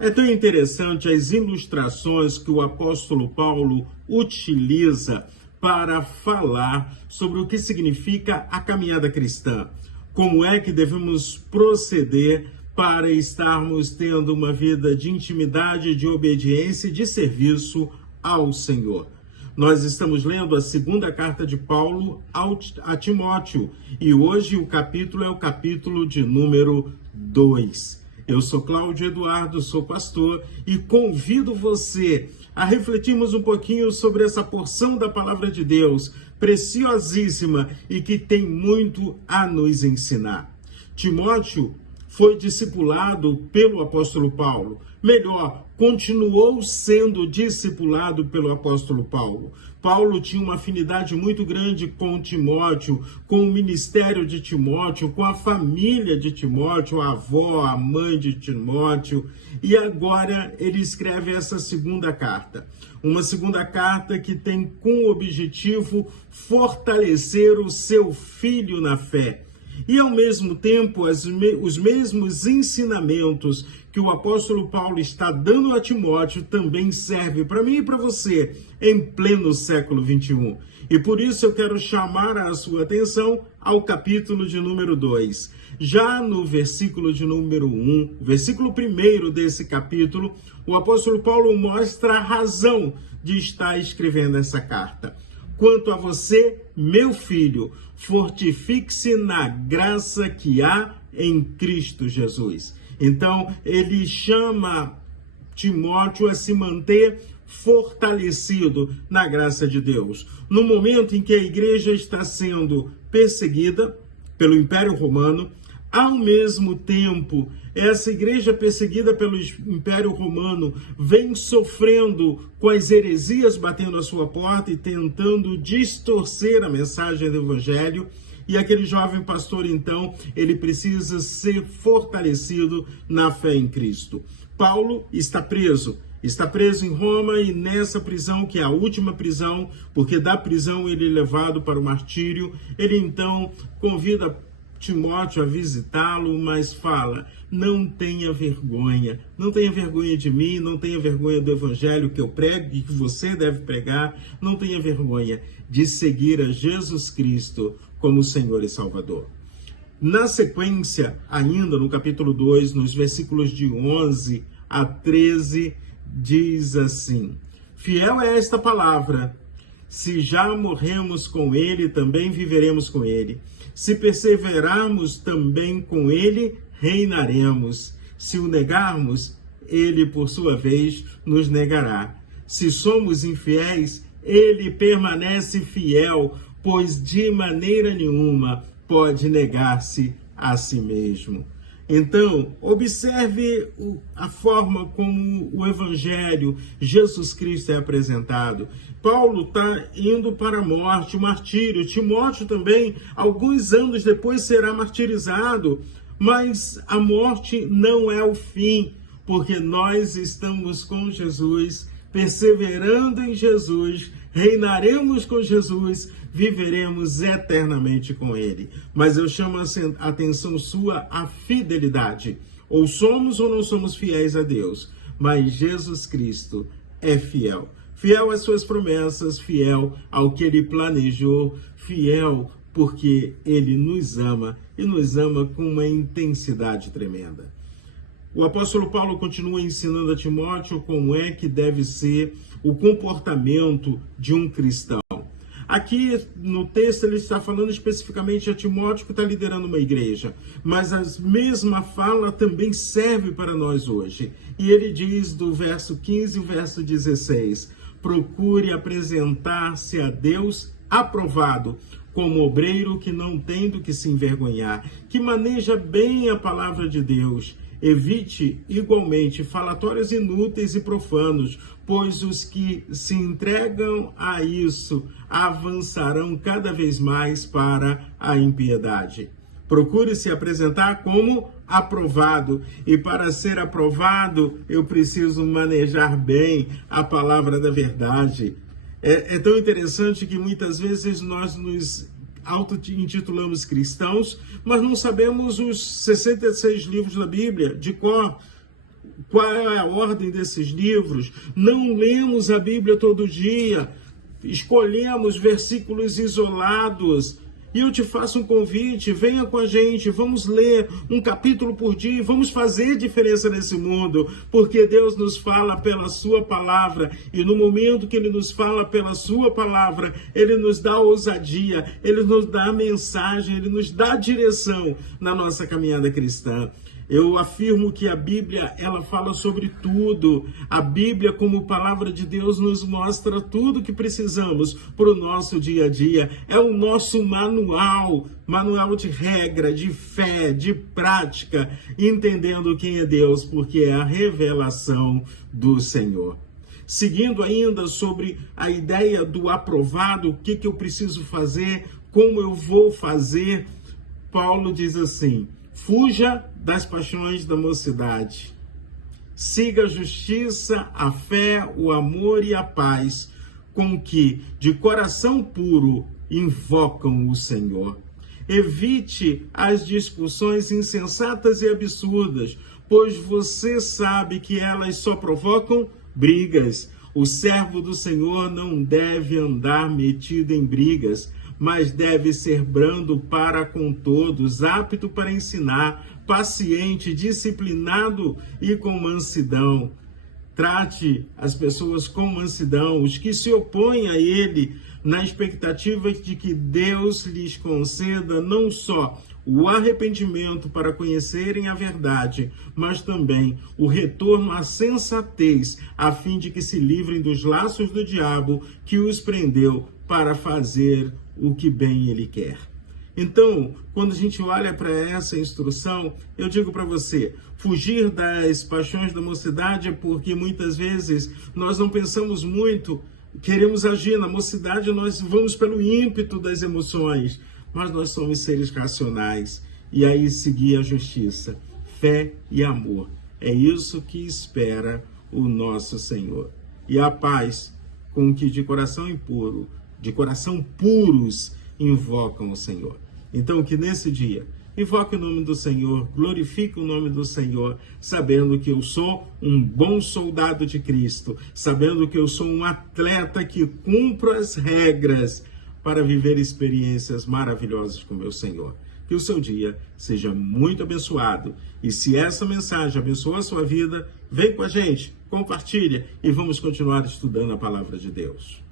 É tão interessante as ilustrações que o apóstolo Paulo utiliza para falar sobre o que significa a caminhada cristã. Como é que devemos proceder para estarmos tendo uma vida de intimidade, de obediência e de serviço ao Senhor. Nós estamos lendo a segunda carta de Paulo a Timóteo e hoje o capítulo é o capítulo de número 2. Eu sou Cláudio Eduardo, sou pastor e convido você a refletirmos um pouquinho sobre essa porção da palavra de Deus, preciosíssima e que tem muito a nos ensinar. Timóteo foi discipulado pelo apóstolo Paulo. Melhor, continuou sendo discipulado pelo apóstolo Paulo. Paulo tinha uma afinidade muito grande com Timóteo, com o ministério de Timóteo, com a família de Timóteo, a avó, a mãe de Timóteo. E agora ele escreve essa segunda carta. Uma segunda carta que tem como objetivo fortalecer o seu filho na fé. E, ao mesmo tempo, os mesmos ensinamentos que o apóstolo Paulo está dando a Timóteo também servem para mim e para você em pleno século XXI. E por isso eu quero chamar a sua atenção ao capítulo de número 2. Já no versículo de número 1, versículo 1 desse capítulo, o apóstolo Paulo mostra a razão de estar escrevendo essa carta. Quanto a você, meu filho, fortifique-se na graça que há em Cristo Jesus. Então, ele chama Timóteo a se manter fortalecido na graça de Deus. No momento em que a igreja está sendo perseguida pelo Império Romano, ao mesmo tempo, essa igreja perseguida pelo Império Romano vem sofrendo com as heresias batendo à sua porta e tentando distorcer a mensagem do Evangelho. E aquele jovem pastor, então, ele precisa ser fortalecido na fé em Cristo. Paulo está preso em Roma e nessa prisão, que é a última prisão, porque da prisão ele é levado para o martírio, ele então convida Timóteo a visitá-lo, mas fala: não tenha vergonha de mim, não tenha vergonha do evangelho que eu prego e que você deve pregar, não tenha vergonha de seguir a Jesus Cristo como Senhor e Salvador. Na sequência, ainda no capítulo 2, nos versículos de 11 a 13, diz assim: fiel é esta palavra, se já morremos com ele, também viveremos com ele. Se perseverarmos, também com ele reinaremos. Se o negarmos, ele, por sua vez, nos negará. Se somos infiéis, ele permanece fiel, pois de maneira nenhuma pode negar-se a si mesmo. Então, observe a forma como o Evangelho, Jesus Cristo, é apresentado. Paulo está indo para a morte, o martírio. Timóteo também, alguns anos depois, será martirizado. Mas a morte não é o fim, porque nós estamos com Jesus, perseverando em Jesus, reinaremos com Jesus, viveremos eternamente com ele. Mas eu chamo a atenção sua à fidelidade. Ou somos ou não somos fiéis a Deus, mas Jesus Cristo é fiel. Fiel às suas promessas, fiel ao que ele planejou, fiel porque ele nos ama e nos ama com uma intensidade tremenda. O apóstolo Paulo continua ensinando a Timóteo como é que deve ser o comportamento de um cristão. Aqui no texto ele está falando especificamente a Timóteo, que está liderando uma igreja, mas a mesma fala também serve para nós hoje. E ele diz do verso 15 ao verso 16, procure apresentar-se a Deus aprovado, como obreiro que não tem do que se envergonhar, que maneja bem a palavra de Deus. Evite igualmente falatórios inúteis e profanos, pois os que se entregam a isso avançarão cada vez mais para a impiedade. Procure se apresentar como aprovado, e para ser aprovado eu preciso manejar bem a palavra da verdade. É tão interessante que muitas vezes nós nos auto-intitulamos cristãos, mas não sabemos os 66 livros da Bíblia de cor. qual é a ordem desses livros, não lemos a Bíblia todo dia, escolhemos versículos isolados. E eu te faço um convite, venha com a gente, vamos ler um capítulo por dia, vamos fazer diferença nesse mundo, porque Deus nos fala pela sua palavra, e no momento que Ele nos fala pela sua palavra, Ele nos dá ousadia, Ele nos dá a mensagem, Ele nos dá a direção na nossa caminhada cristã. Eu afirmo que a Bíblia, ela fala sobre tudo. A Bíblia, como palavra de Deus, nos mostra tudo que precisamos para o nosso dia a dia. É o nosso manual de regra, de fé, de prática, entendendo quem é Deus, porque é a revelação do Senhor. Seguindo ainda sobre a ideia do aprovado, o que eu preciso fazer, como eu vou fazer, Paulo diz assim: fuja das paixões da mocidade. Siga a justiça, a fé, o amor e a paz, com que, de coração puro, invocam o Senhor. Evite as discussões insensatas e absurdas, pois você sabe que elas só provocam brigas. O servo do Senhor não deve andar metido em brigas, mas deve ser brando para com todos, apto para ensinar, paciente, disciplinado e com mansidão. Trate as pessoas com mansidão, os que se opõem a ele, na expectativa de que Deus lhes conceda não só o arrependimento para conhecerem a verdade, mas também o retorno à sensatez, a fim de que se livrem dos laços do diabo que os prendeu para fazer o que bem ele quer. Então, quando a gente olha para essa instrução, eu digo para você, fugir das paixões da mocidade é porque muitas vezes nós não pensamos muito, queremos agir. Na mocidade nós vamos pelo ímpeto das emoções, mas nós somos seres racionais. E aí seguir a justiça, fé e amor. É isso que espera o nosso Senhor. E a paz com que de coração impuro, de coração puros, invocam o Senhor. Então, que nesse dia, invoque o nome do Senhor, glorifique o nome do Senhor, sabendo que eu sou um bom soldado de Cristo, sabendo que eu sou um atleta que cumpro as regras para viver experiências maravilhosas com meu Senhor. Que o seu dia seja muito abençoado. E se essa mensagem abençoou a sua vida, vem com a gente, compartilha e vamos continuar estudando a palavra de Deus.